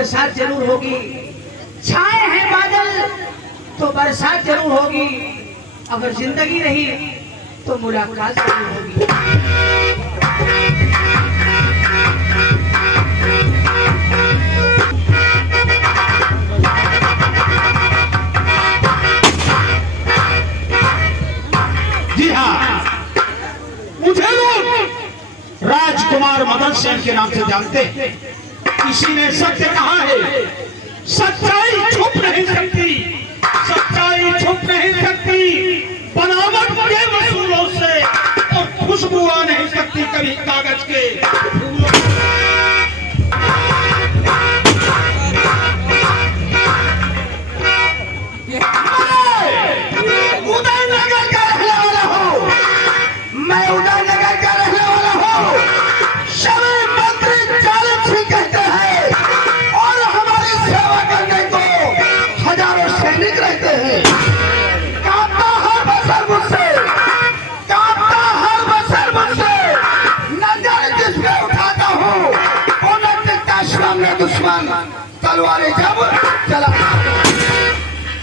बरसात जरूर होगी, छाए हैं बादल तो बरसात जरूर होगी, अगर जिंदगी रही तो मुलाकात जरूर होगी। जी हाँ, मुझे लोग राजकुमार मदन सेन के नाम से जानते हैं। किसी ने सत्य कहा है, सच्चाई छुप नहीं सकती, सच्चाई छुप नहीं सकती बनावट के वसूलों से, और खुशबू आ नहीं सकती कभी कागज के फूलों से। उदयनगर का रहने वाला हूँ, मैं उदयनगर का रहने वाला हूँ। सभी मंत्री चालीस ही कहते हैं, और हमारी सेवा करने को हजारों सैनिक रहते हैं। कांपता हर बसर मुझसे, कांपता हर बसर मुझसे, नजर जिस पे उठाता हूँ वो न टिकता सामने दुश्मन। तलवारें जब चला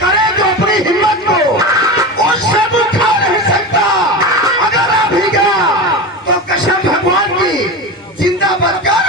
करे जो अपनी हिम्मत को उससे उठा नहीं सकता। अगर आ भी गया तो कसम भगवान की जिंदा बचकर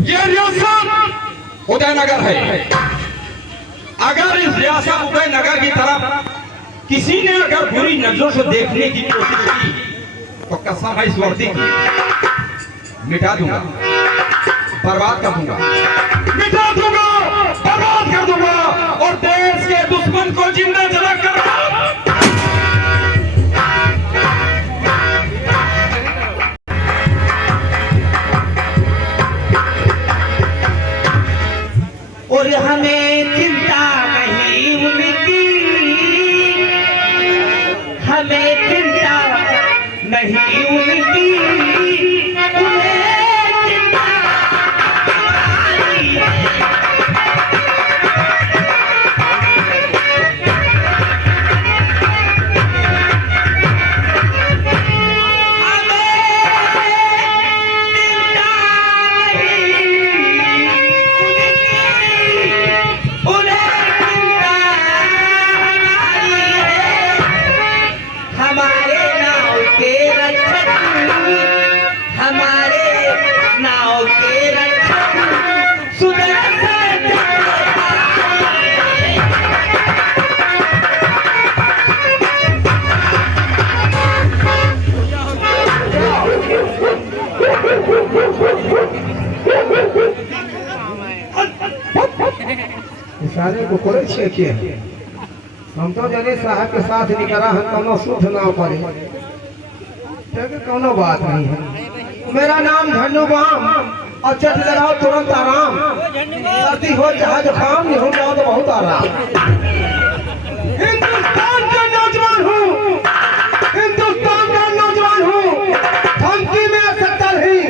ये रियासत उदयनगर है। अगर इस रियासत उदयनगर की तरफ किसी ने अगर बुरी नजरों से देखने की कोशिश की तो कसम है इस वर्दी की, मिटा दूंगा, बर्बाद कर दूंगा, मिटा दूंगा, बर्बाद कर दूंगा, और देश के दुश्मन को जिंदा जला कर और हमें चिंता नहीं उनकी, हमें चिंता नहीं उनकी, उन्हें चिंता हमारी है। सारे को करे छे के हम तो जाने साहब के साथ निकला है, कोनो शुद्ध ना पड़े, कोनो बात नहीं है। मेरा नाम धन्नुबाम और चट लगाओ तुरंत आराम, सर्दी हो चाहे जुकाम नहीं हो जाओ तो बहुत आराम। हिंदुस्तान का नौजवान हूँ, हिंदुस्तान का नौजवान हूँ, धमकी में आ सकता नहीं,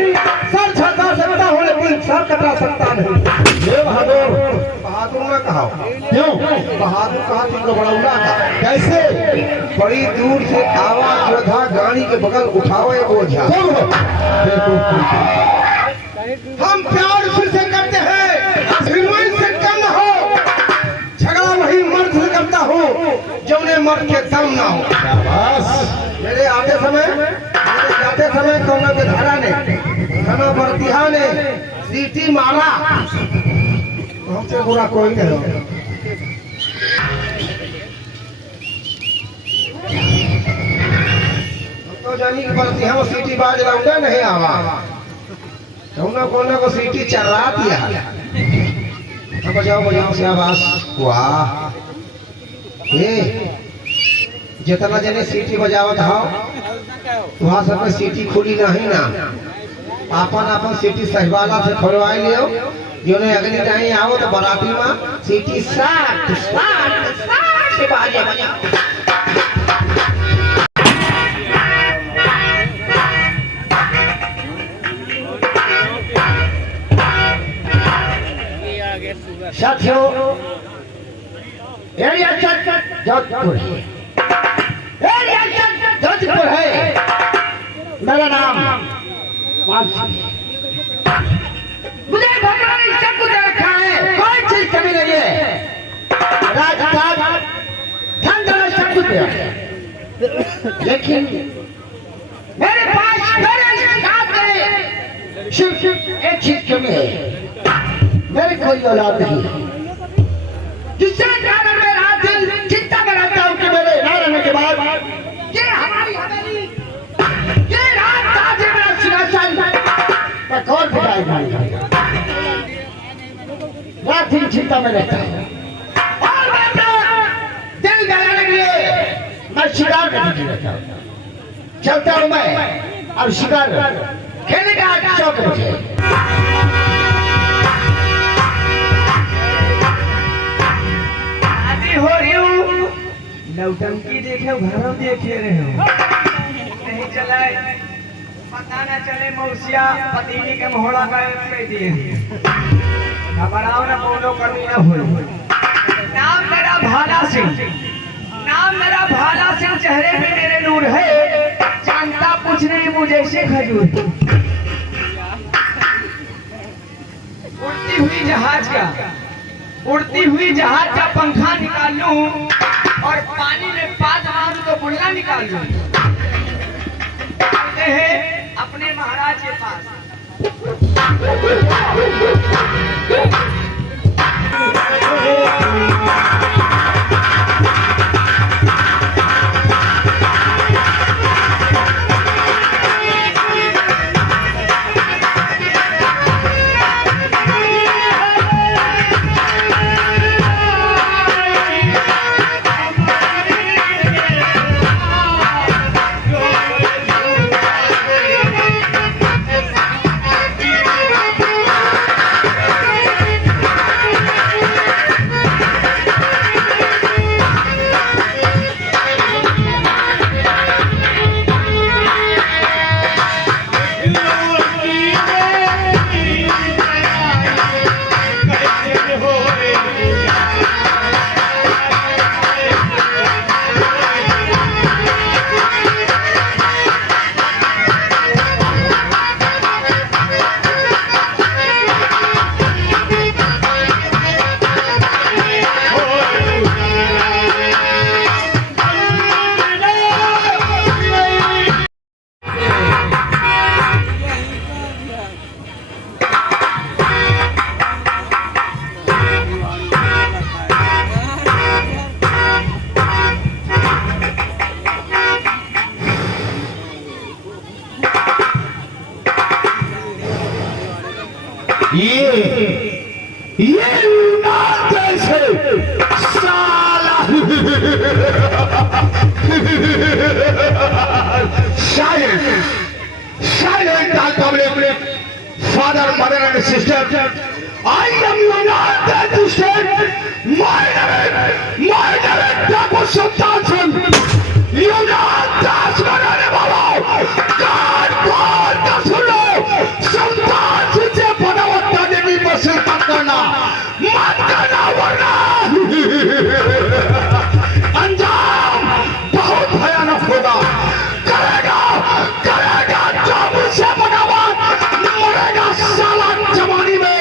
सर झटका सकता हूँ लेकिन सर कटा सकता नहीं। ये बहादुर, बहादुर ना कहा, क्यों बहादुर कहा तुमको बड़ौला का, कैसे बड़ी दूर से आवाज योद्धा गाड़ी के बगल उठाओ ये बोझा। हम प्यार फिर से करते हैं, हिम्मत से कम न हो, झगड़ा वही मर्द से करता हूँ जो उन्हें मर्द के दम ना हो। मेरे आते समय, मेरे जाते समय कौना के धारा ने, खाना बरतिहा ने सीटी मारा, हमसे बुरा कोई नहीं हो। तो जानी कि बरतिहा में सीटी बाज रहा नहीं आवा, कौना कोना को सीटी चर्रा दिया। अब बजाओ बजाओ से आवाज, वाह ये जितना जने सीटी बजावत हो वहाँ सब में सीटी खुली नहीं ना, आपन आपन सीटी सहवाला से खोलवाई लियो, जो ने अगली टाइम आओ तो बराती में सीटी साथ साथ साथ से बाजे बजाओ। साथियों एरिया जोधपुर जोधपुर है, मेरा नाम मुझे भगवान ने सब कुछ रखा है, कोई चीज कमी नहीं है, राजपाट धन दौलत सब कुछ है, लेकिन मेरे पास मेरे साथ में सिर्फ एक चीज कमी है, मेरी कोई औलाद नहीं, जिससे कारण मेरा दिल चिंता में रहता हूँ कि मेरे न रहने के बाद ये हमारी हवेली, ये रात ताज मेरा सिंहासन मैं कौन बिठाएगा, रात दिन चिंता में रहता हूँ। और मैं तो दिल जलाने के लिए मैं शिकार करने के लिए रहता हूँ, चलता हूँ मैं और शिकार खेलने का शौक मुझे। हो रही हूँ नौटंकी देखे घर देखे रहे हो नहीं चलाए, पता न चले मौसिया पतीनी के मोहड़ा कह दिए, घबराओ न बोलो कमी न हो। नाम मेरा भाला सिंह, नाम मेरा भाला सिंह, चेहरे पे मेरे नूर है, जानता कुछ नहीं मुझे से खजूर। उड़ती हुई जहाज का, उड़ती हुई जहाज का पंखा निकाल लूं और पानी में पाद मारूं तो बुल्ला निकाल लूं। अपने महाराज के पास ये देश है साला शायद शायद father, mother, and sister. I am United States. My name is Tapu Sultan Singh. United बनाने वाला कान खोल कर सुनो, सुल्तान सिंह से बनावट देवी बसे मत करना वरना अंजाम बहुत भयानक होगा। करेगा जो मुझसे बनावट मरेगा साला जवानी में।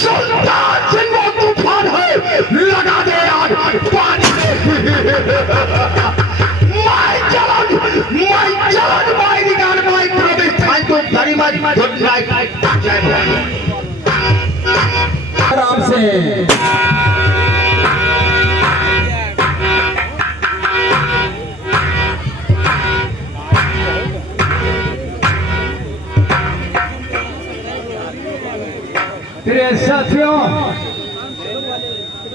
सुल्तान सिंह वो तूफान है, लगा दे आग पानी में। My God, my promise. Thank you very much. Good night. जय भवानी। आराम से प्रिय साथियों,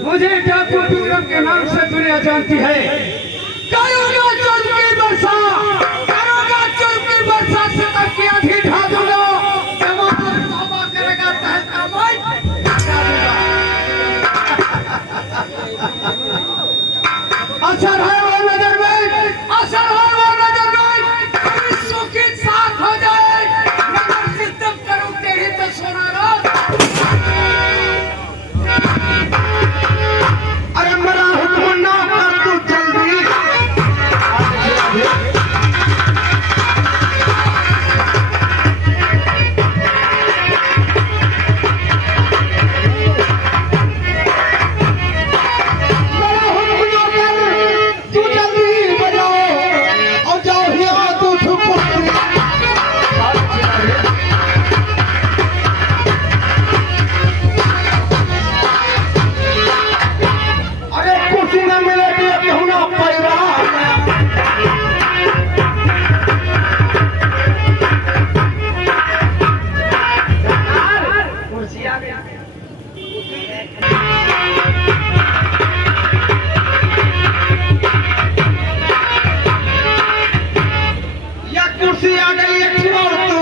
मुझे टापू टूरम के नाम से दुनिया जानती है। करोगा चुर्म की वर्षा, करोगा चुर्म की वर्षा से तक की आधी ढा दूंगा। जवान तौबा करेगा तहता मैं ढा दूंगा। असर है वो नजर में, असर है वो नजर में। विश्व के साथ हो जाए नजर सिद्धम करूं तेरी तो सोना रात। अरे मेरा हुक्म ना कर तू जल्दी। मेरा हुक्म ना कर तू जल्दी बजाओ और जाओ यहाँ तू ठुक। अरे कुर्सी न मिलेगी कहूँ ना परिवार। कुर्सी आ गया। या कुर्सी आ गई है छोड़ तू।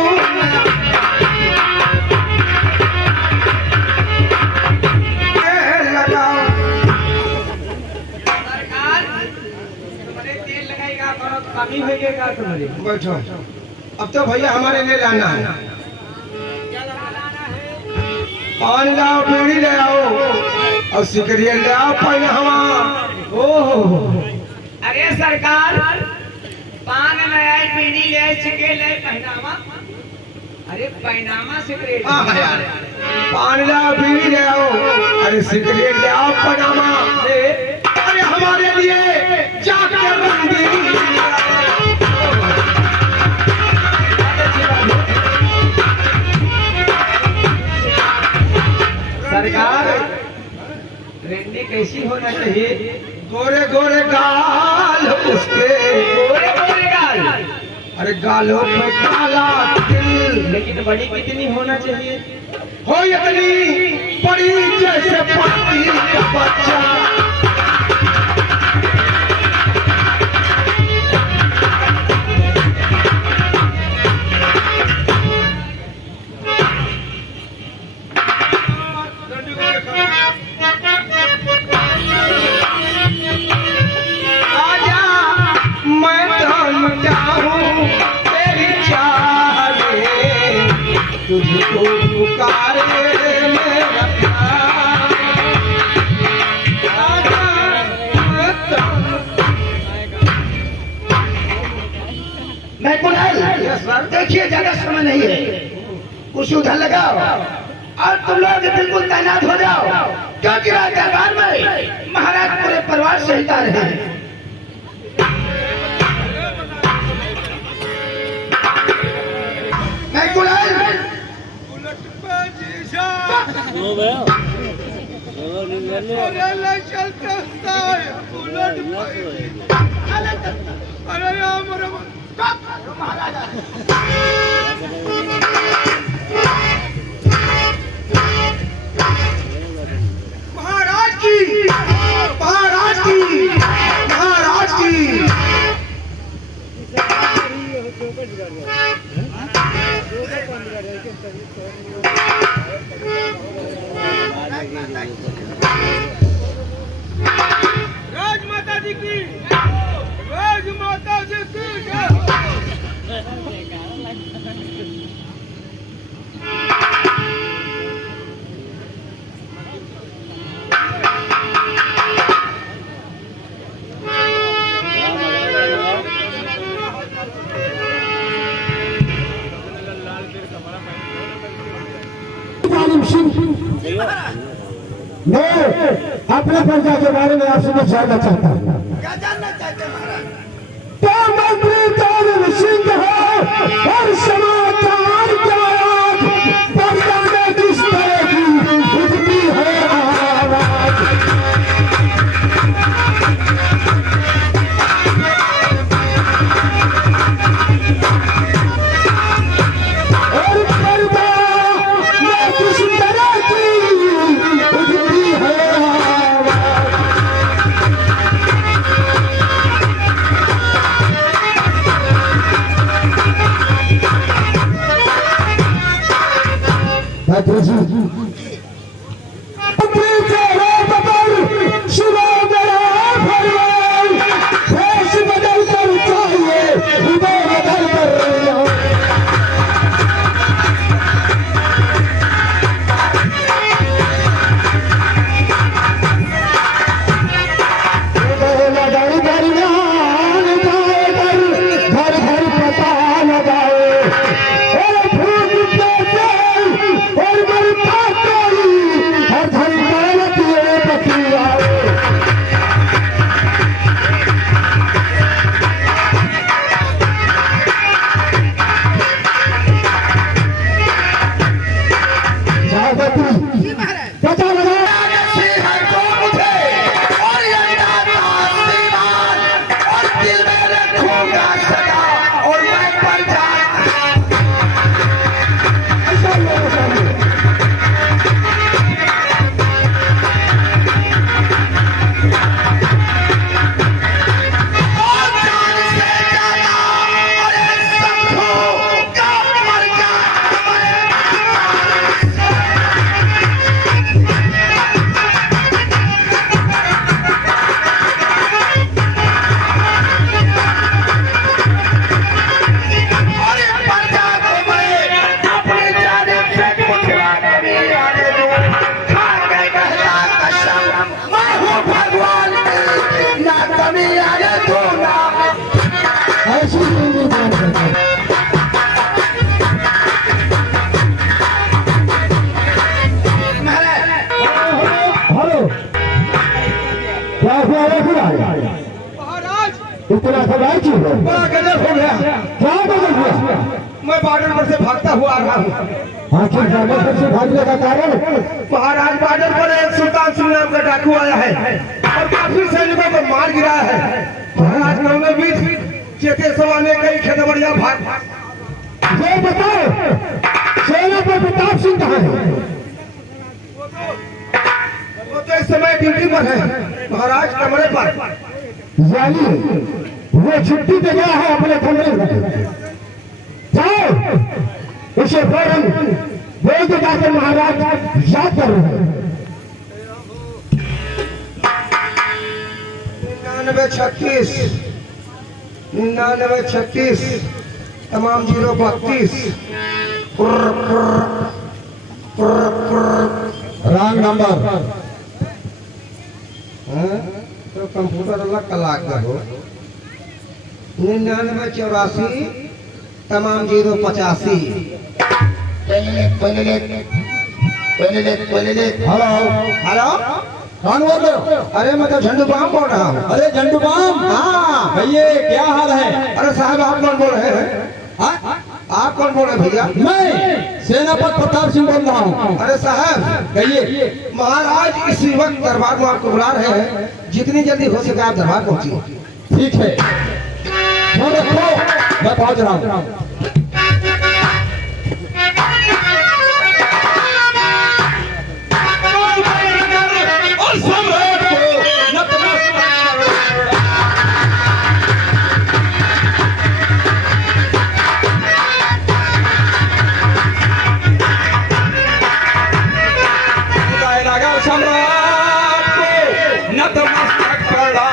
लगाओ सरकार तुम्हारे तेल लगाएगा बहुत कमी होएगा तुम्हारी। बैठो। अब तो भैया हमारे लिए लाना है। पान लाओ, बीड़ी ले आओ और सिकरिया ले आओ पहनावा। ओह अरे सरकार, पान ले आए, बीड़ी ले आए, सिक्के ले आए, पहनावा। अरे पहनावा सिगरेट। पान लाओ, बीड़ी ले आओ, अरे सिकरिया ले आओ पहनावा। अरे हमारे लिए जाके रंगी। सरकार, रेंडी कैसी होना चाहिए? गोरे गोरे गाल उसके, गोरे गोरे गाल। अरे गालों पे काला तिल। लेकिन बड़ी कितनी होना चाहिए? हो इतनी बड़ी जैसे पत्ती का बच्चा। आजा मैं तो जाऊं तेरी चाहे, तुझको पुकारे मेरा प्यार। आजा मैं तो। मैं कुणाल, देखिए ज्यादा समय नहीं है, कुछ उधर लगाओ और तुम लोग बिल्कुल तैनात हो जाओ, क्योंकि राज दरबार में महाराज पूरे परिवार सहित आ रहे हैं। मैं कुणाल महाराज की, महाराज की, महाराज की। जी की राज माता जी की जय। मैं अपने प्रजा के बारे में आपसे कुछ जानना चाहता हूँ। क्या जानना चाहते हैं महाराज? तो मंत्री तारिम सिंह है और समाचार क्या आज प्रजा में किस तरह की उठती है आवाज। और प्रजा में किस तरह की उठती है आवाज। इतना सवाल क्यों है? बड़ा गजब हो गया। क्या बदल गया? मैं बॉर्डर पर से भागता हुआ आ रहा हूँ। आखिर बॉर्डर से भागने का कारण? महाराज बॉर्डर पर एक सुल्तान सिंह नाम का डाकू आया है और काफी सैनिकों को मार गिराया है। महाराज नौने बीच चेते सवाने कई खेतबड़िया भाग ये बताओ सेना पर प्रताप सिंह कहाँ है? वो तो इस समय ड्यूटी पर है महाराज, कमरे पर। यानी वो छुट्टी पे गया है अपने कमरे में। जाओ उसे फौरन बोल के जाकर महाराज याद कर रहे हैं। 9936 9936 तमाम 032 रॉन्ग नंबर। तो कंप्यूटर अलग कला का हो। 9984 तमाम 085। हेलो हेलो, कौन बोल रहे हो? अरे मैं तो झंडू बाम बोल रहा हूँ। अरे झंडू बाम, हाँ भैया क्या हाल है? अरे साहब आप कौन बोल रहे हैं? आप कौन बोल रहे हैं भैया? मैं सेनापति प्रताप सिंह बोल रहा हूँ। अरे साहब कहिए। महाराज इसी वक्त दरबार में आपको बुला रहे हैं, जितनी जल्दी हो सके आप दरबार पहुंचिए। ठीक है, फोन रखो, मैं पहुंच रहा हूँ। सम्राट को नतमस्तक पड़ा।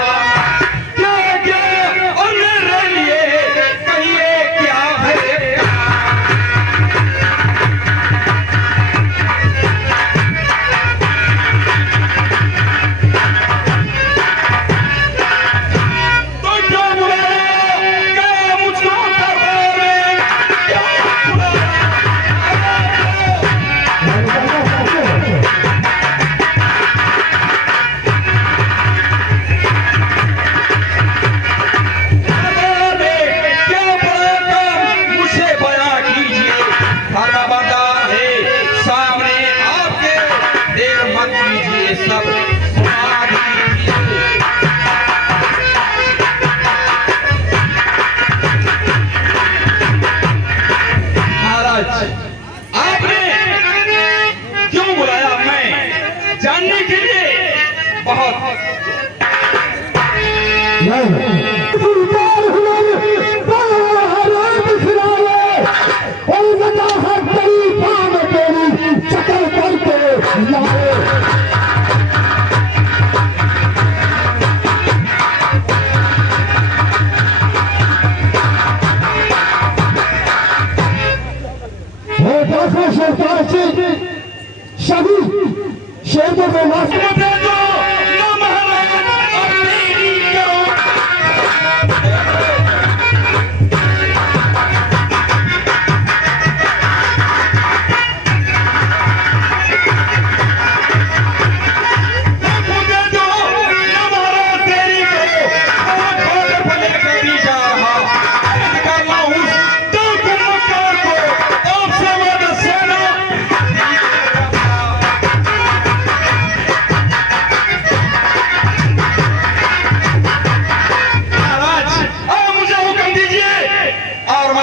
सभी शेरों में वास्तव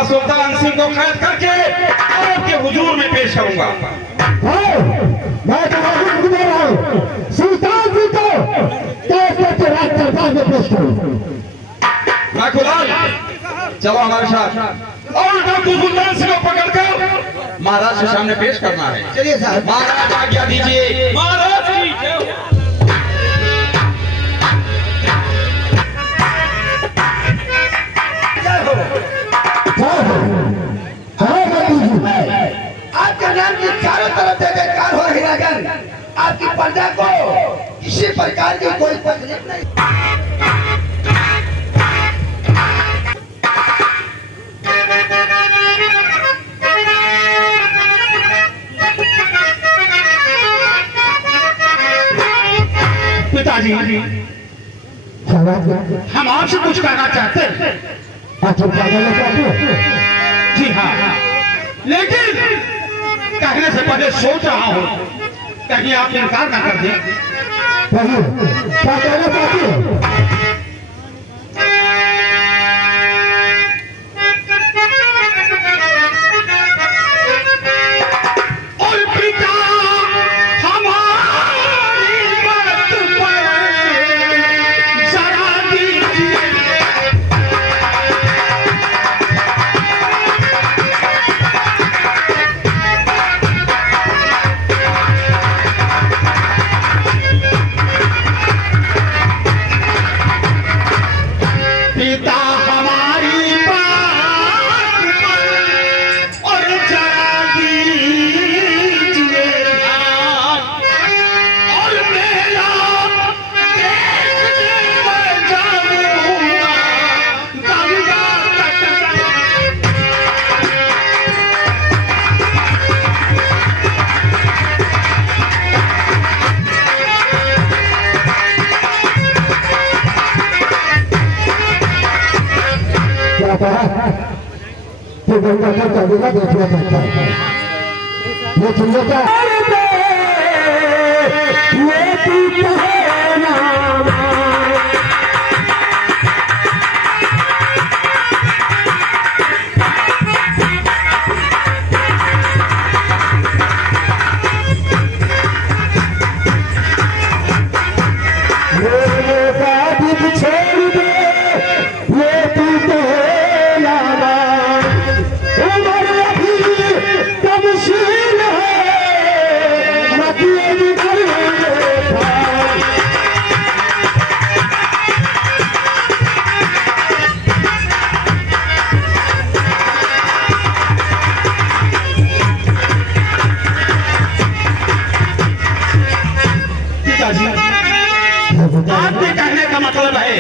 सुल्तान सिंह को कैद करके आपके हुजूर में पेश करूंगा। मैं तो हुक्म दे रहा हूँ सुल्तान जी को कैद करके राज दरबार में पेश करूं। नाकुलाल चलो हमारे साथ और डाकू सुल्तान सिंह को पकड़कर महाराज के सामने पेश करना है। चलिए साहब। महाराज आज्ञा दीजिए। महाराज की जय हो। आपका नाम की चारों तरफ से जयकार हो रही राजन। आपकी प्रजा को किसी प्रकार की कोई तकलीफ नहीं। पिताजी हम आपसे कुछ कहना चाहते हैं। जी हाँ, लेकिन कहने से पहले सोच रहा हूँ कहीं आप इनकार ना कर दें। क्या कहना चाहती हो? और पिता हमारी बात पर जरा दीजिए। पिता हमारी बात पर और जरा दीजिए ध्यान। और मेरा देखने में जाऊंगा गंगा तट। क्या कहा कि गंगा का कबीला देखना चाहता है। ये सुनने का ये तू कहना छोड़ दे ये तू कहना उम्र अभी कमशीन है मतिए बिगड़ पिताजी आपके कहने का मतलब है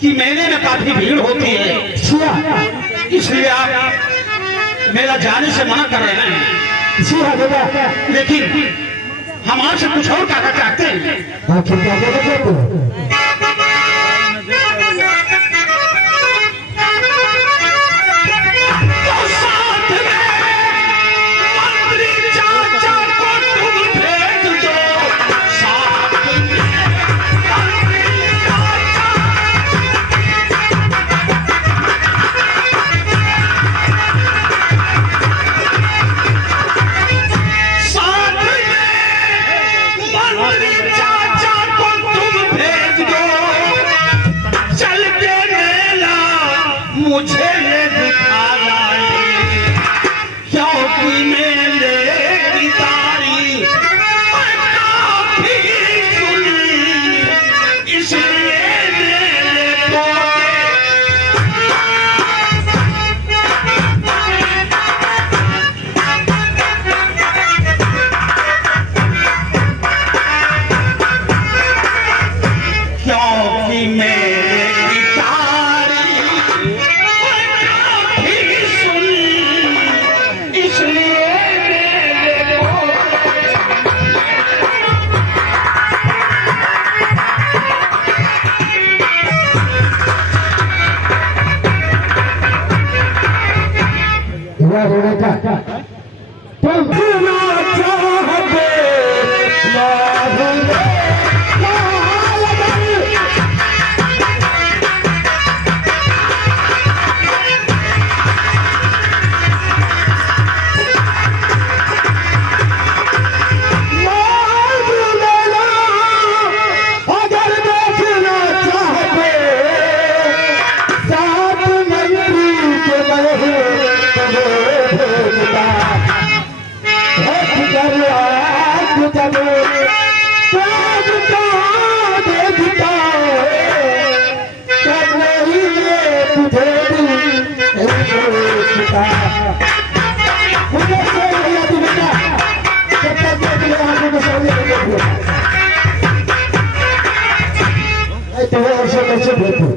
कि मेले में काफी भीड़ होती है, इसलिए आप मेरा जाने से मना कर रहे हैं। जी हाँ बेटा। लेकिन हम आपसे कुछ और कहना चाहते हैं। आखिर क्या कहना चाहते हो? तो साथ में मंत्री चाचा को तुम भेज दो। साथ में मंत्री चाचा। साथ में मंत्री चाचा को तुम भेज मुझे ये दिखा लाए, क्योंकि मेले की तारीफ काफी सुनी, इसलिए मेले को क्योंकि मेरे की तारीफ काफी सुनी, इसलिए मेरे को यार बेटा तुम ना चाहते ना अगर देखना चाहते सात मंत्री के बहे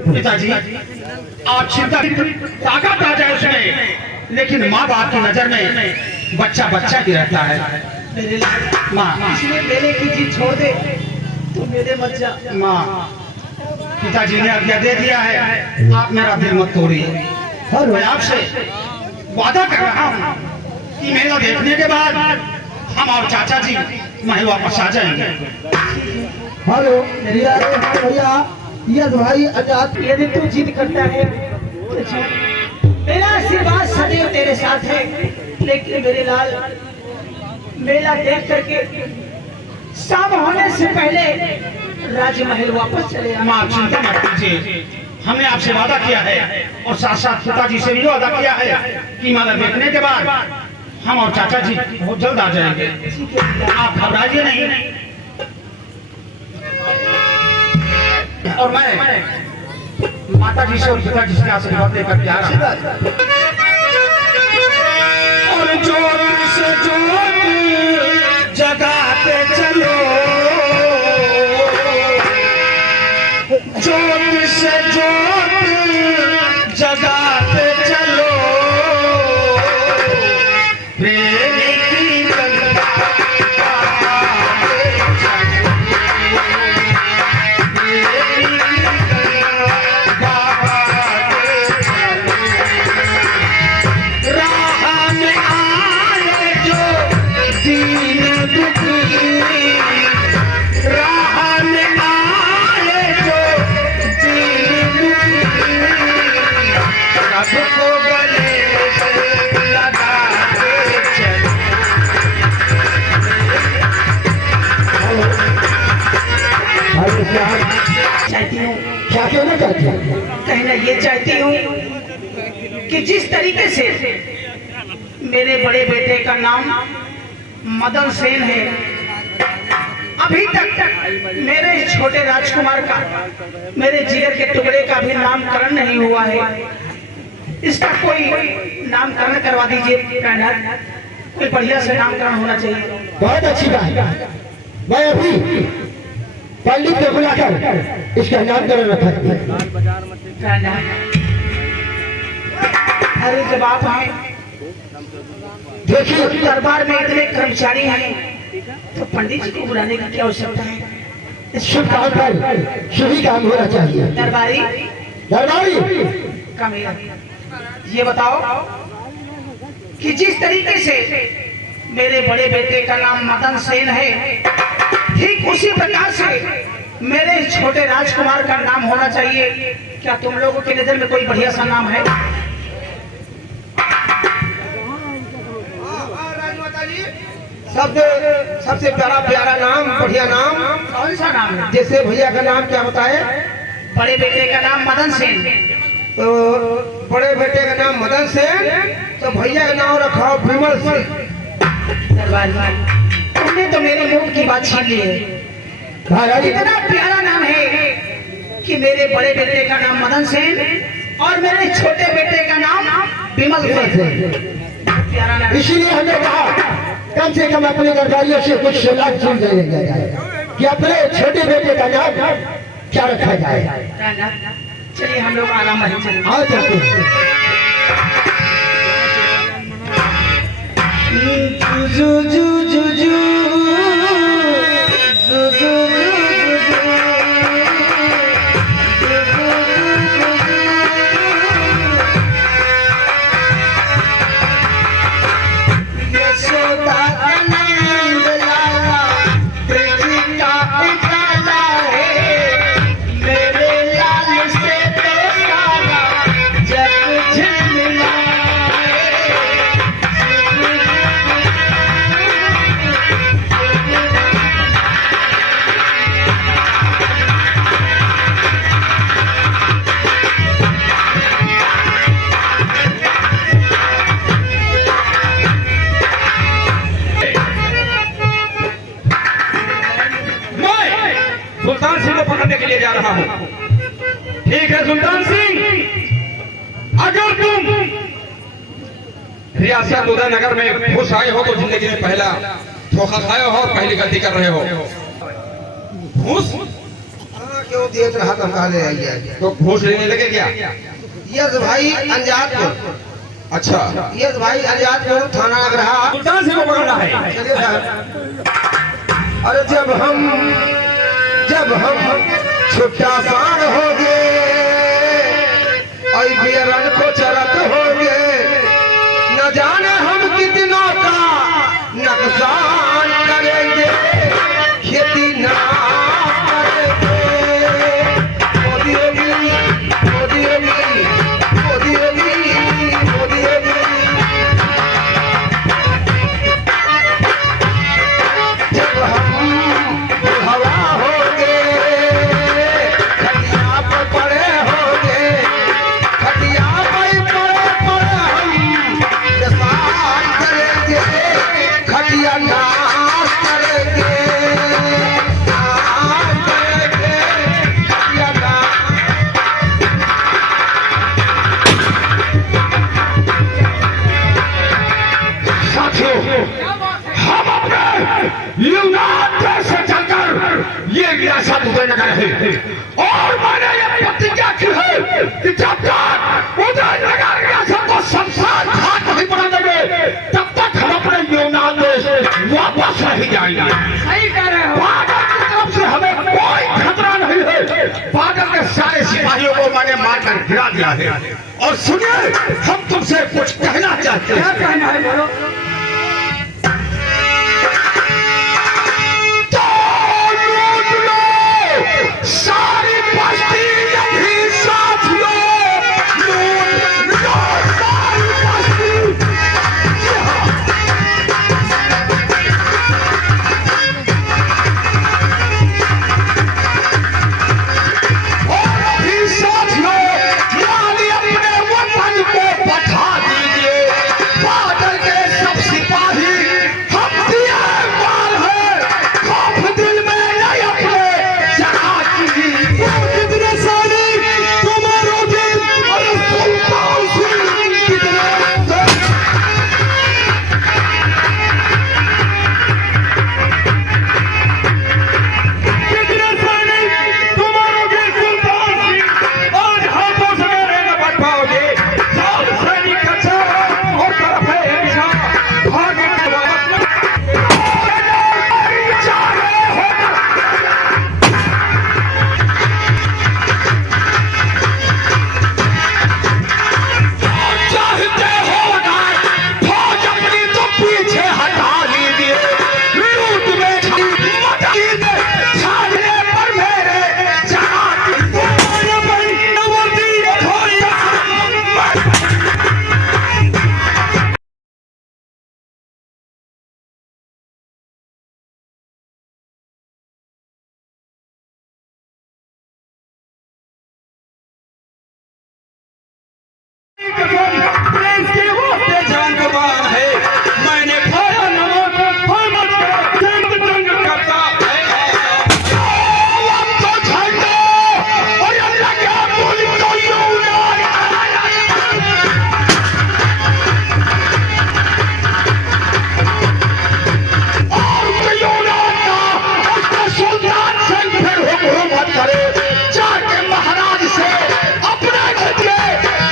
पिताजी आप चिंता ताकत आ जाए उसमें, लेकिन माँ बाप की नजर में बच्चा बच्चा ही रहता है। मेरे लाल, माँ इसलिए मेले की चीज छोड़ दे, तू मेरे मत जा। माँ पिताजी ने आज्ञा दे दिया है, आप मेरा दिल मत तोड़िए। मैं आपसे वादा कर रहा हूँ कि मेला देखने के बाद हम और चाचा जी महल वापस आ जाएंगे। हेलो भैया ये भाई आजाद यदि तू जिद करता है तो जा। मेरा आशीर्वाद सदैव तेरे साथ है, लेकिन मेरे लाल मेला देख करके शाम होने से पहले राजमहल वापस चले आना। माँ आप चिंता मत कीजिए, हमने आपसे वादा किया है और साथ साथ पिताजी से भी वादा किया है कि मेला देखने के बाद हम और चाचा जी बहुत जल्द आ जाएंगे। आप घबराइए नहीं। और मैं माता जी से और पिताजी से आशीर्वाद लेकर के आ रहा हूं। और जोत से जोत जगाते चलो, जोत से जोत जगाते चलो, प्रेम की गंगा चाहती हूँ, क्या कहना चाहती है? कहना ये चाहती हूँ कि जिस तरीके से मेरे बड़े बेटे का नाम मदन सेन है, अभी तक मेरे छोटे राजकुमार का, मेरे जिगर के टुकड़े का भी नामकरण नहीं हुआ है। इसका कोई नामकरण करवा दीजिए। कहना कोई बढ़िया से नामकरण होना चाहिए। बहुत अच्छी बात, मैं अभी पंडित को बुलाकर इसका नामकरण रखा। कहना अरे जब आप आए, देखिए दरबार में इतने कर्मचारी हैं तो पंडित जी को बुलाने की क्या आवश्यकता है? शुभ काम पर शुभ ही काम होना चाहिए। दरबारी दरबारी कमेरा, ये बताओ कि जिस तरीके से मेरे बड़े बेटे का नाम मदन सेन है, ठीक उसी प्रकार से मेरे छोटे राजकुमार का नाम होना चाहिए। क्या तुम लोगों की नजर में कोई बढ़िया सा नाम है? सबसे प्यारा नाम, बढ़िया नाम कौन सा नाम है? जैसे भैया का नाम क्या बताए? बड़े बेटे का नाम मदन सेन, तो बड़े बेटे का नाम मदन सेन, तो भैया का नाम रखा विमल सिंह। दरबार तुमने तो मेरे मुंह की बात छीन ली है। इतना प्यारा नाम है कि मेरे बड़े बेटे का नाम मदन सेन और मेरे छोटे बेटे का नाम विमल सेन। प्यारा नाम। इसीलिए हमने कहा कम से कम अपने दरबारियों से कुछ सलाह सुन लिया जाए कि अपने छोटे बेटे का नाम क्या रखा जाए। चलिए हम लोग आराम से चलें। आओ चलते हैं। जू जू जू जू जू जू यशोदा आनंद लाला प्रेम का उजाला है, मेरे लाल से तो सारा जग झिलमिलाए। सुल्तान सिंह को पकड़ने के लिए जा रहा हूँ। ठीक है सुल्तान सिंह, अगर तुम रियासत उदयनगर में घुस आए हो तो जिंदगी में पहला धोखा खाए हो और पहली गलती कर रहे हो। घूस क्यों देख रहा था, कहा ले आइए। तो घूस लेने लगे क्या? यस भाई अंजादपुर, अच्छा, यस भाई अंजादपुर थाना लग रहा। सुल्तान सिंह को पकड़ना है। चलिए साहब। अरे जब हम छुट्टा सान हो गए, आई बियरन को चरत हो गए, न जाने हम कितनों का नुकसान करेंगे, खेती ना करेंगे। मोदी योगी, मोदी योगी, मोदी योगी, मोदी योगी। जब हम हवा होंगे, खटिया पर पड़े होंगे, खटिया पर पड़े हम प्रसाद करेंगे, खटिया नाश करेंगे, नाश करेंगे, खटिया नाश। साथियों, हम अपने यूनान देश से चलकर ये रियासत उदयनगर है और मैंने ये प्रतिज्ञा की है कि जब तक उदयनगर रियासत को शमशान घाट नहीं बना देंगे तब तक हम अपने यूनान देश वापस नहीं जाएंगे। सही कह रहे हो। बादल की तरफ से हमें कोई खतरा नहीं है। बादल के सारे सिपाहियों को मैंने मारकर गिरा दिया है। और सुनिए, हम तुमसे कुछ कहना चाहते हैं। क्या कहना है बोलो। सारी बस्ती अभी साथ लो, लूट लो सारी बस्ती। और अभी साथ लो, माली अपने वतन को बता दीजिए। बादल के सबसे की कसम प्रेम के वास्ते जान कुर्बान है, मैंने खाया नमक, हमत का जंग जंग करता है। अब तो झंडे और अल्लाह का मुल्क तो यूनान और यूनान का उसका सुल्तान संग फिर हुकूमत करे, जाके महाराज से अपने घर में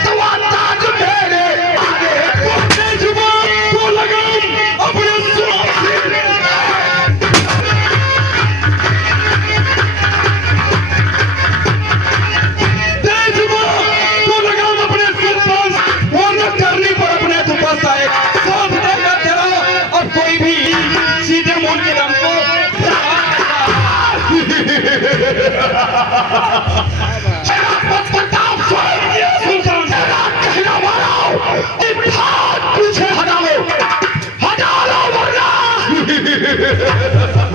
दुआ ताज मेरे आगे अपने जुबान को लगाम अपने जुबान से तो लगाम अपने सुल्तान वरना करनी पर अपने दुपस आए साथ देकर चला और कोई भी सीधे मुंह के दम को प्रताप सुल्तान कहना वाला हाथ पीछे हटाओ, हटा लो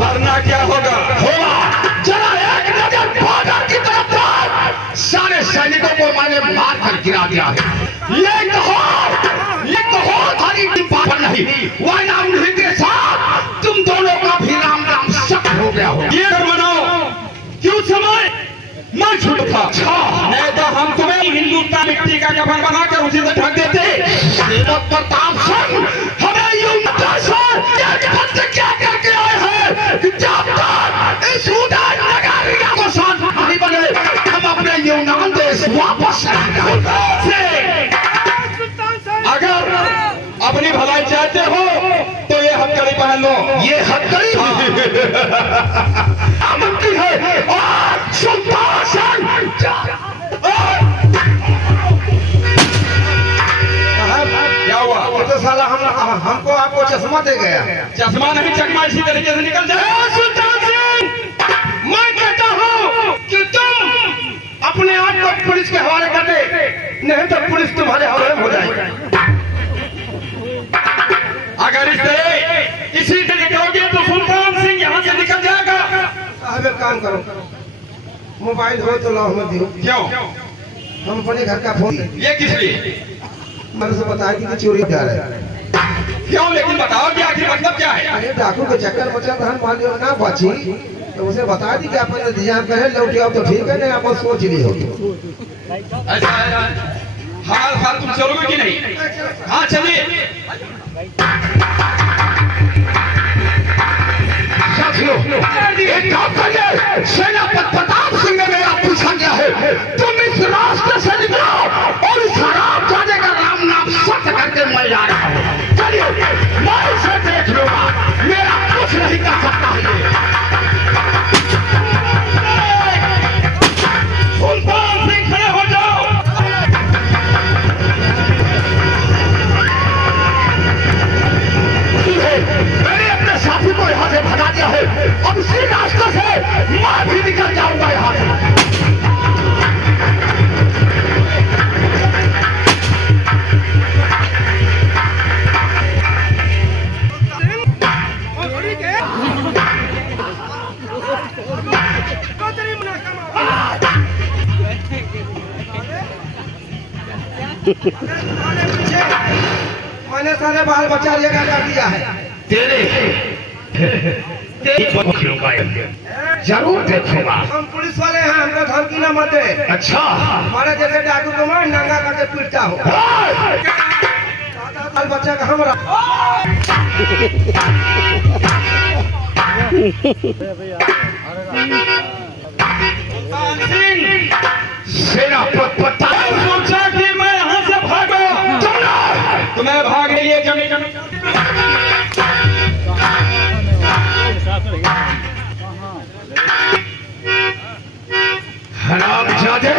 वरना क्या होगा? होगा। जरा एक नजर बॉर्डर की तरफ डाल, सारे सैनिकों को मैंने मार कर गिरा दिया है। ये कहो थारी डिब्बा पर नहीं, वायना उन्हीं के साथ तुम दोनों का भी राम राम सख्त हो गया हो। ये कर मनाओ, क्यों समय मैं झूठ था, नहीं तो हम तुम्हें हिंदुस्तान मिट्टी का कफन बना कर उसी से ढक देते। श्रीमद प्रताप सिंह हमें यूं क्या करके आए हैं कि जब तक इस उदय नगरिया को साथ नहीं बने हम अपने यूनान देश वापस नहीं जाएंगे। अगर अपनी भलाई चाहते हो तो ये हथकड़ी पहन लो। ये हथकड़ी आमंत्रित है और सुल्तान सिंह क्या हुआ? ये तो साला हमको आपको चश्मा दे गया। चश्मा नहीं चकमा इसी तरीके से निकल जाए। सुल्तान सिंह मैं कहता हूँ कि तुम अपने आप को पुलिस के हवाले कर दे, नहीं तो पुलिस तुम्हारे हवाले हो जाएगी। अगर इस तरह इसी तरह करोगे तो सुल्तान सिंह यहाँ से निकल जाएगा। अब एक काम करो, मोबाइल हो तो लाओ हमें दियो। क्यों? हम अपने घर का फोन ये किस लिए? मैंने से बताया कि चोरी जा रहा है। क्यों? लेकिन बताओ कि आखिर मतलब क्या है? अरे डाकू के चक्कर बचा तो हम मालियों ना बची, तो उसे बता दी कि अपन इंतजाम करे लौट आओ तो ठीक है, नहीं अपन सोच ली होगी। ऐसा है? हाल हाल तुम चलोगे कि नहीं? हाँ चलिए। साथियों एक काम करिए, सेनापति प्रताप सिंह ने मेरा पूछा गया है, तुम इस रास्ते से निकलो और इस हराम जाने का राम नाम सत्य करके मैं जा रहा हूँ। चलिए मैं इसे देख लूंगा, मेरा कुछ नहीं कर सकता है सुल्तान सिंह खड़े हो जाओ। मैंने अपने साथी को यहाँ से भगा दिया है, अब इसी रास्ते से मैं भी निकल जाऊंगा यहाँ से। मैंने सारे बाल बच्चा लेकर कर दिया है। जरूर देखूंगा। हम पुलिस वाले हैं, हमको धमकी न मत दे। अच्छा, हमारे जैसे डाकू को मैं नंगा करके पीटता हूँ। बाल बच्चा का हमरा सुल्तान सिंह सेनापति प्रताप सोचा कि मैं यहाँ से भागा, तुम्हें भागने लिए जमीन हरामजादे,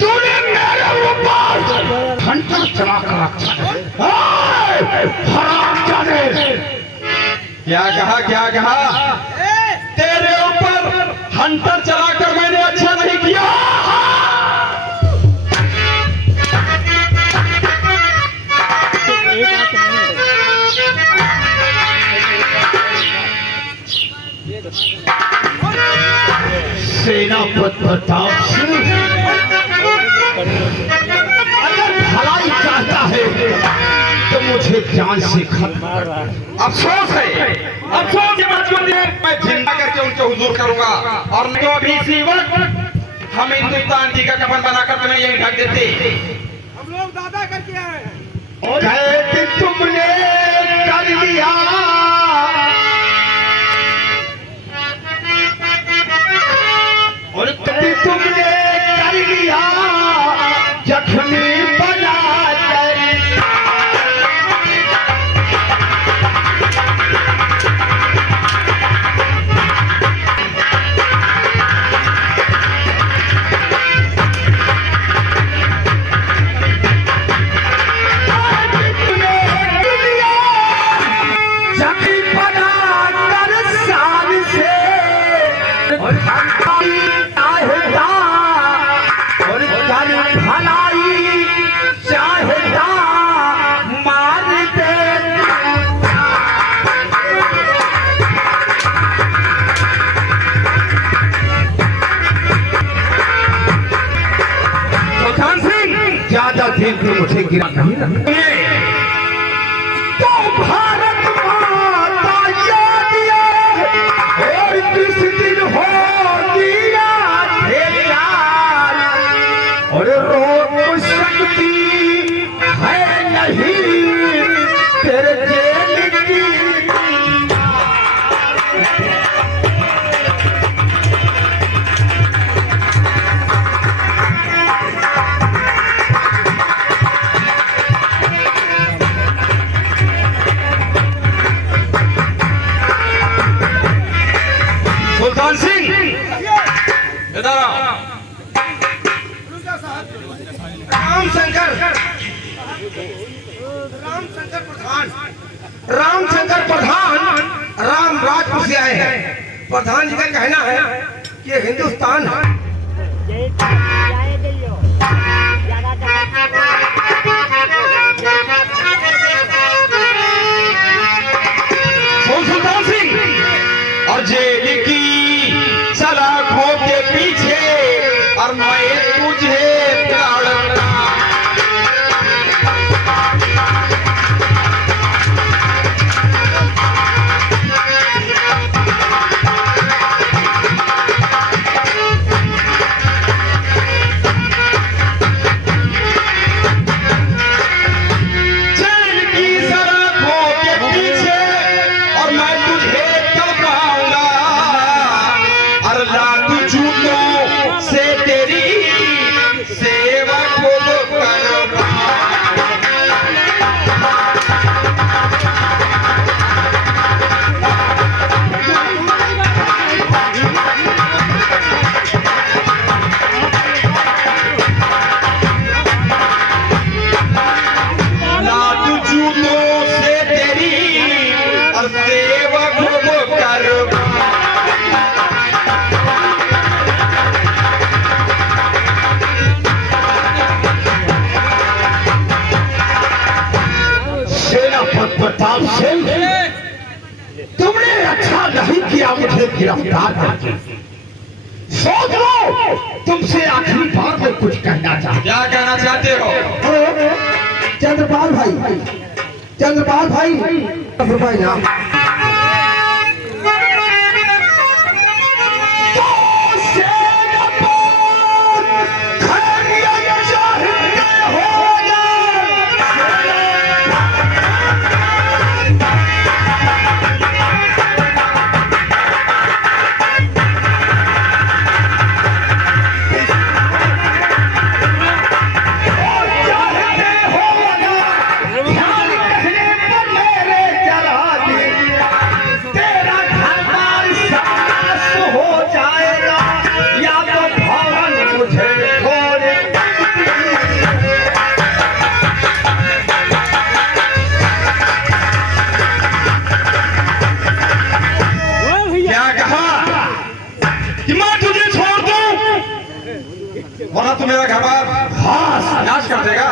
तूने मेरे ऊपर घंटा चला कर रखा है। हरामजादे, क्या कहा? क्या कहा? तेरे ऊपर हंटर चलाकर मैंने अच्छा नहीं किया। सेनापति प्रताप सिंह मुझे जान से खत्म कर दिया। अफसोस है, अफसोस के बचपन में मैं जिंदा करके उनके हुजूर करूंगा और नहीं तो अभी इसी वक्त हम हिंदुस्तान जी का कफन बनाकर तुम्हें यही ढक देते। हम लोग दादा करके आए हैं। कैद तुमने कर लिया, और कैद तुमने कर लिया जख्मी बना कर। ज्यादा दिन पे मुझे गिरा नहीं रखा। तो भारत माता याद आए और किस दिन हो दिया थे प्यार, और रोक सकती है नहीं तेरे जेल की। सुल्तान सिंह इधर आओ। रामशंकर प्रधान राम राजपुर से आए हैं। प्रधान जी का कहना है कि ये हिंदुस्तान है। सुल्तान सिंह और जेल की सलाखों के पीछे और मैं तुझे ताड़ता। जेल की सलाखों के पीछे और मैं तुझे तड़पाऊंगा और लात जूतों से तेरी सेवा खूब करूंगा। लात जूतों से तेरी और सेवा खूब करूंगा। सेनापति प्रताप सिंह, तुमने अच्छा नहीं किया मुझे गिरफ्तार करके। सोच लो, तुमसे आखिरी बार मैं कुछ कहना चाहता क्या कहना चाहते हो? हूँ। चंद्रपाल भाई, चंद्रपाल भाई, भाई नाम वरना तू मेरा घर बार नाश कर देगा।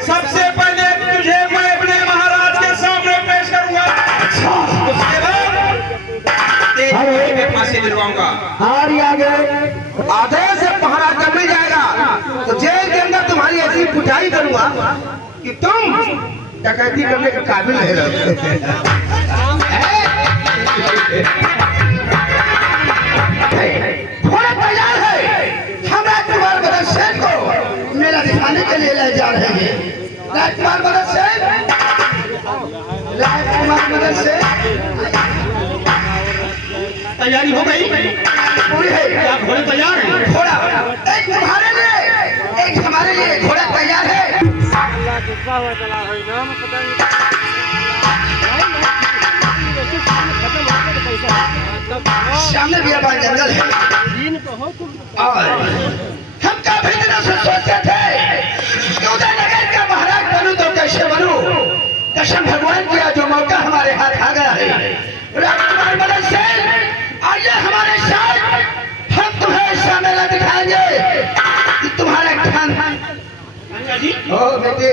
सबसे पहले तुझे मैं अपने महाराज के सामने पेश करूंगा, उसके बाद तेरी फांसी दिलवाऊंगा। आदेश से पहरा जब मिल जाएगा तो जेल के अंदर तुम्हारी ऐसी पिटाई करूंगा कि तुम डकैती करने के काबिल नहीं रहते। घोड़ा तैयार है, हम राजकुमार भरत सेन को मेला दिखाने के लिए ले जा रहे हैं। राजकुमार भरत सेन, राजकुमार भरत सेन, तैयारी हो गई? पूरी है। क्या घोड़े तैयार हैं? घोड़ा एक तुम्हारे लिए, एक हमारे लिए घोड़ा तैयार है। सामने भी अपना जंगल है और हम काफी दिनों से सोचते थे कि उदयनगर का महाराज बनूं तो कैसे बनूं। कसम भगवान किया जो मौका हमारे हाथ आ गया है। राजकुमार भरत सेन, आइए हमारे साथ, हम तुम्हें ऐसा मेला दिखाएंगे कि तुम्हारा खान जी ओ बेटे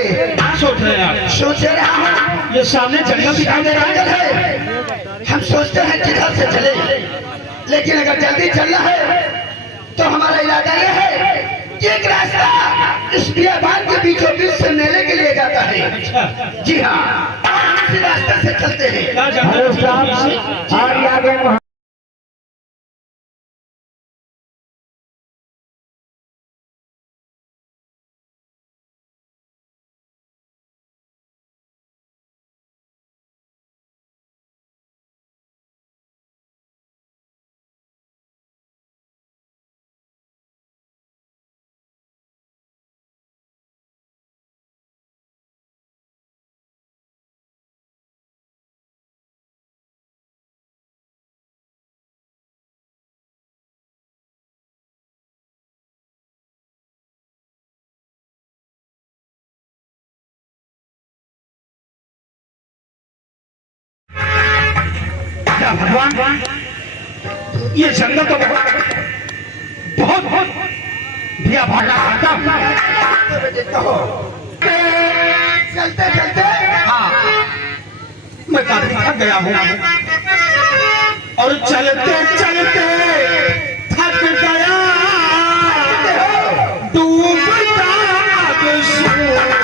सोच रहे हैं आप? सोच रहा हूँ ये सामने जंगल दिखाई दे रहा जंगल है। है। हम सोचते हैं किधर से चले, लेकिन अगर जल्दी चलना है तो हमारा इरादा यह है कि एक रास्ता इस बियाबान के बीचों बीच से मेले के लिए जाता है। जी हाँ, हम इसी रास्ते से चलते हैं। क्या जंगल पीछे? आगे क्या भगवान, ये जंगल तो बहुत बहुत दिया भागा आता। चलते चलते हाँ, मैं काफी थक गया हूँ और चलते चलते थक गया, डूबता अब सूरज।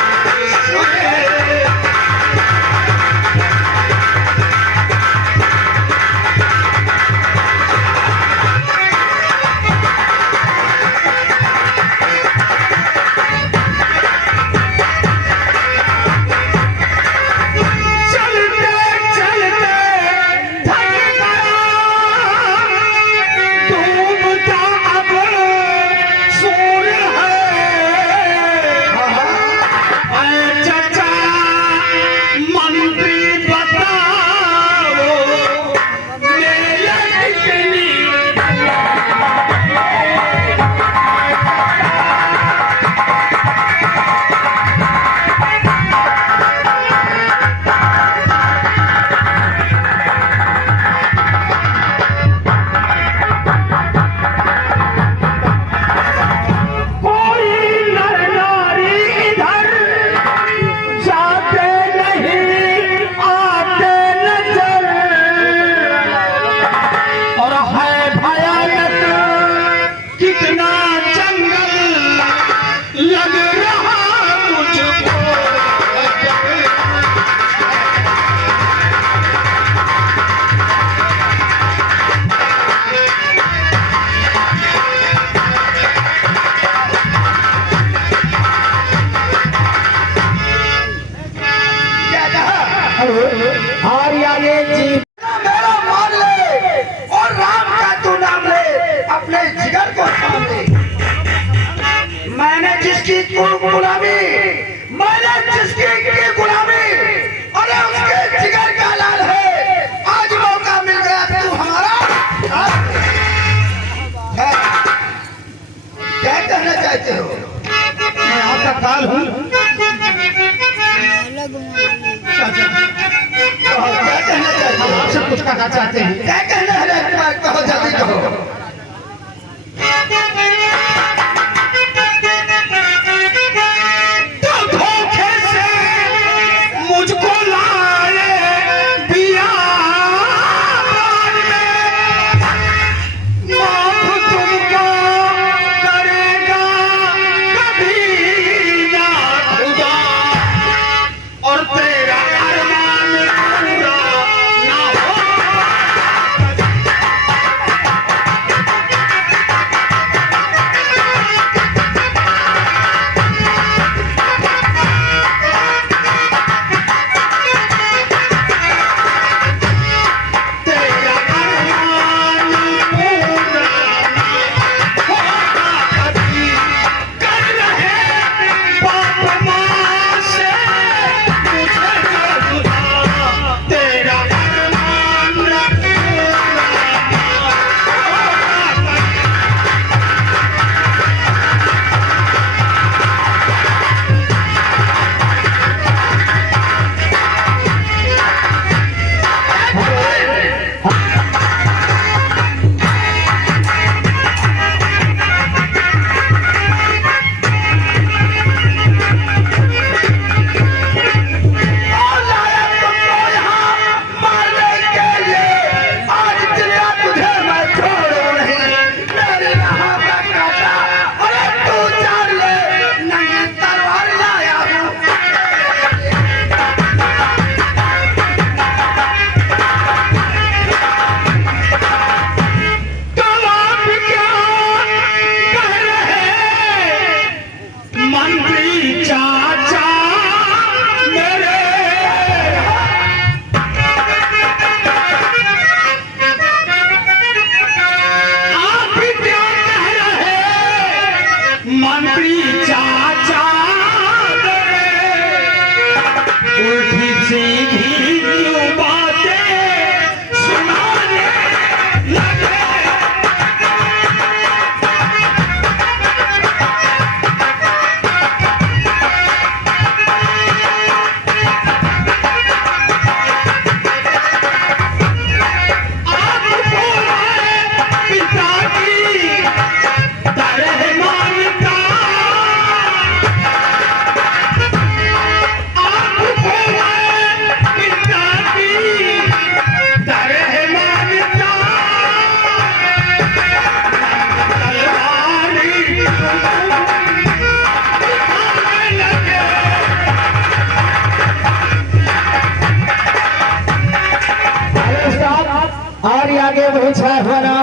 कहना चाहते हैं? क्या कहना है राजकुमार, कहो जल्दी कहो। तो धोखे से मुझको लाए बियाबान में, माफ तुमको करेगा कभी ना खुदा।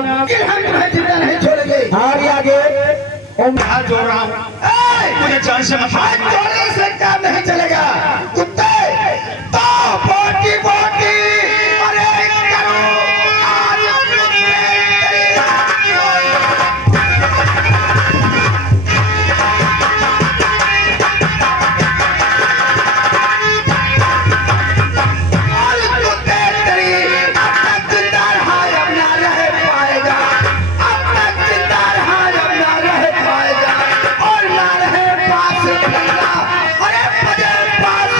जनाब। कि हम तुम्हें जिंदा नहीं छोड़ेंगे। आगे आगे ओम हाथ जोड़ रहा हूँ, ए, मुझे जान से मत हाथ मारो। जोड़ने से काम नहीं चलेगा। कुत्ते तो बोटी बोटी अरे करो आज कुत्ते तेरी अपना जिंदा रहा अब ना रह पाएगा। अपना जिंदा रहा अब ना रह पाएगा और ना रहे पास फिरना। अरे बजे पास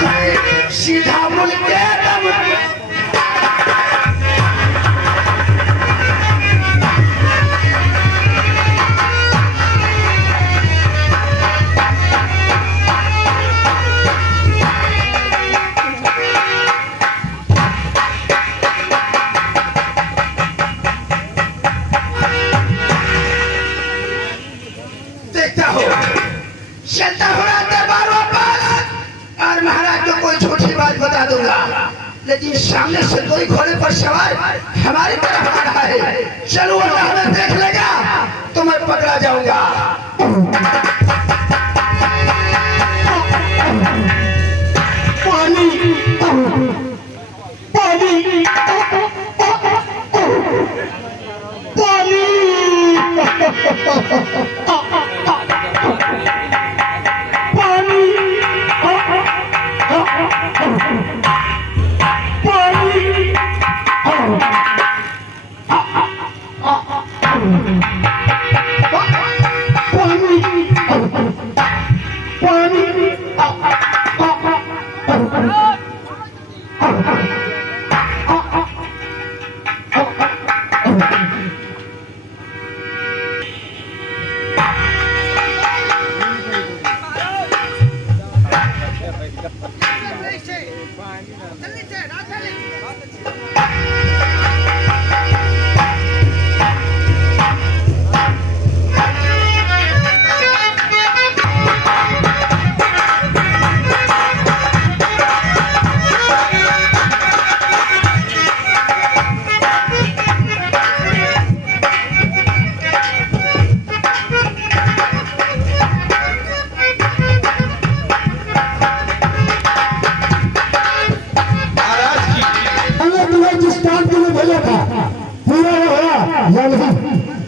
सीधा मुल्क के दम देखता हो चलता हो रहा दरबार वापस और महाराज को कोई झूठी बात बता दूंगा, लेकिन सामने से कोई घोड़े पर सवार हमारी तरफ आ रहा है। चलो अल्लाह हमें देख लेगा तो मैं पकड़ा जाऊंगा।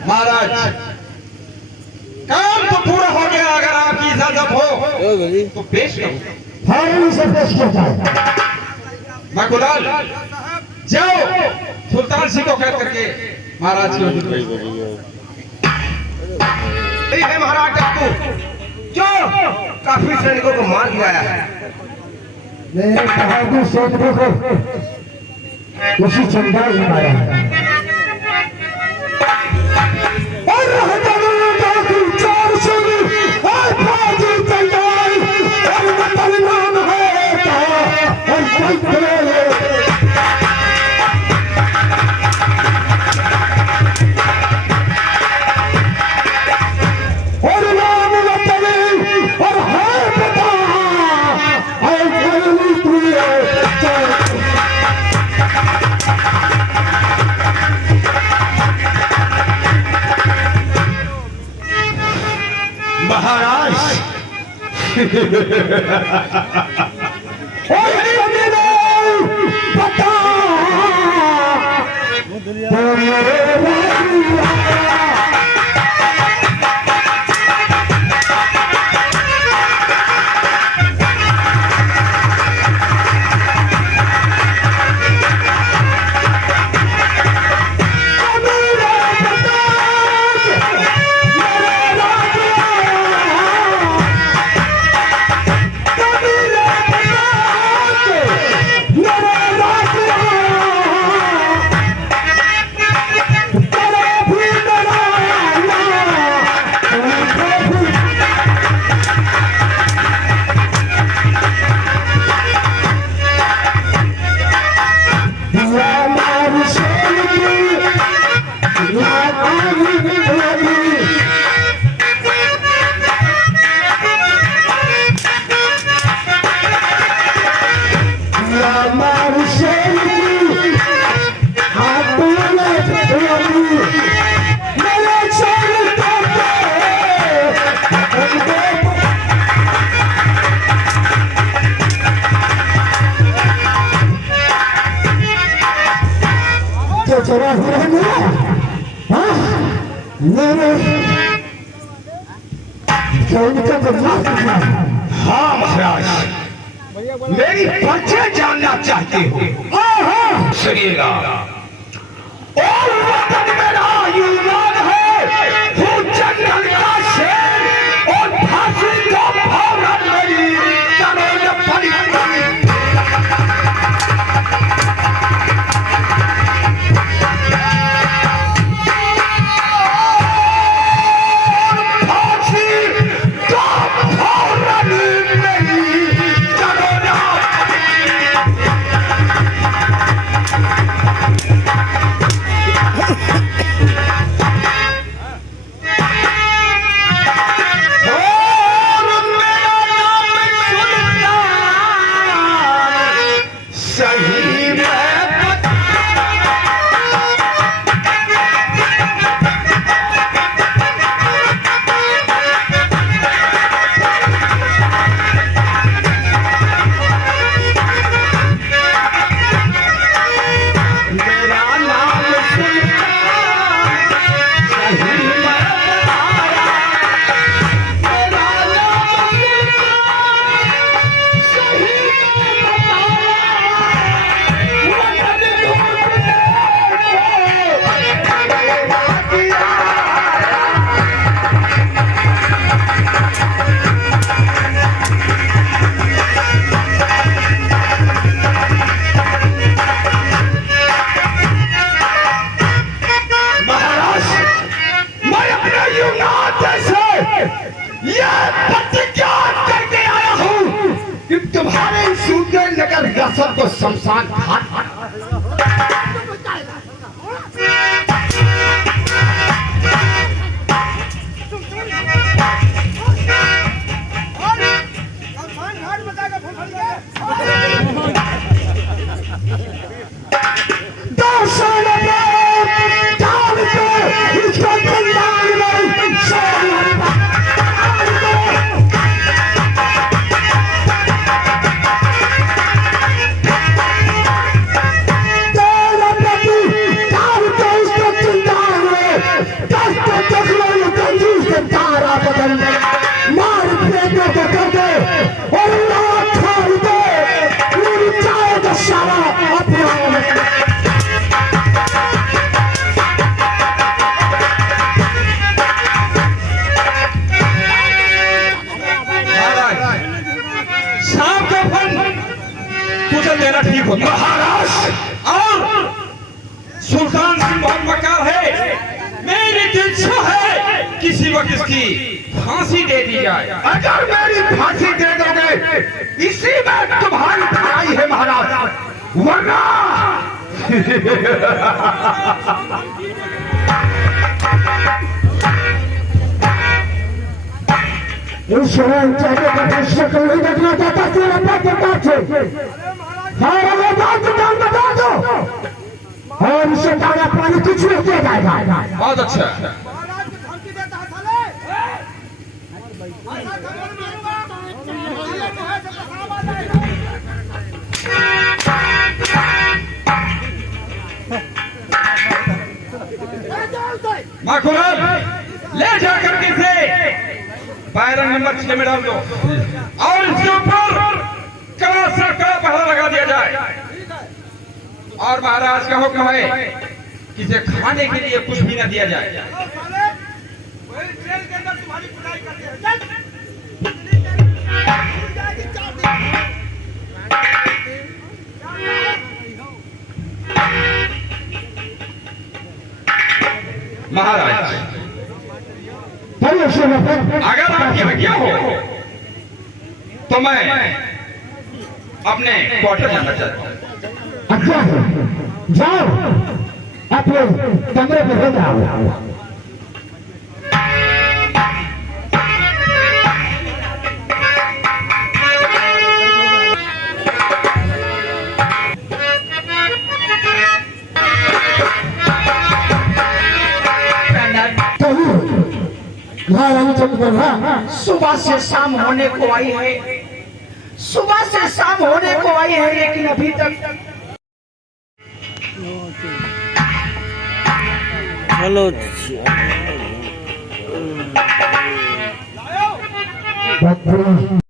महाराज काम तो पूरा हो गया, अगर आपकी इजाजत हो तो पेश करो। फौरन से पेश किया जाए। मकुलाल जाओ सुल्तान सिंह को कैद करके महाराज की हजूर भेज दो। ठीक है महाराज आपको जो काफी सैनिकों को मार गिराया है। मेरे बहादुर सैनिकों को उसी चंडाल ने मारा है। और चार सुनी और फौजी चंडाल और मुसलमान है और और नाम वतनी और है पता और गली तुझे महाराज पता मैंने इनका बदलाव किया। हाँ महाराज, मेरी परिचय जानना चाहते हो? हाँ, सुनिएगा। और वतन मेरा यूनान है, हूँ जंगल का शेर और फांसी का फौरन मेरी करोड़ पड़ी। सबको शमशान घाट ठीक होता महाराज। और सुल्तान सिंह बहुत मक्कार है, मेरी इच्छा है किसी वक्त इसकी फांसी दे दी जाए। अगर मेरी फांसी दे दोगे इसी में तुम्हारी भलाई है महाराज, वरना नहीं देखना चाहता तेरा बता दो और इसे दाना पानी कुछ नहीं दिया जाएगा। बहुत अच्छा। माखुरान ले जाकर के से पायरंग नंबर 6 में डाल दो और इसके ऊपर कड़ा से कड़ा पहरा लगा दिया जाए। और महाराज का हुक्म है कि इसे खाने के लिए कुछ भी न दिया जाए। महाराज अगर आपकी आज्ञा हो तो मैं अपने क्वार्टर जाना चाहता हूँ। अच्छा जाओ अपने कमरे पे हो जाओ। सुबह से शाम होने को आई है, सुबह से शाम होने को आई है, लेकिन अभी तक हेलो बकरी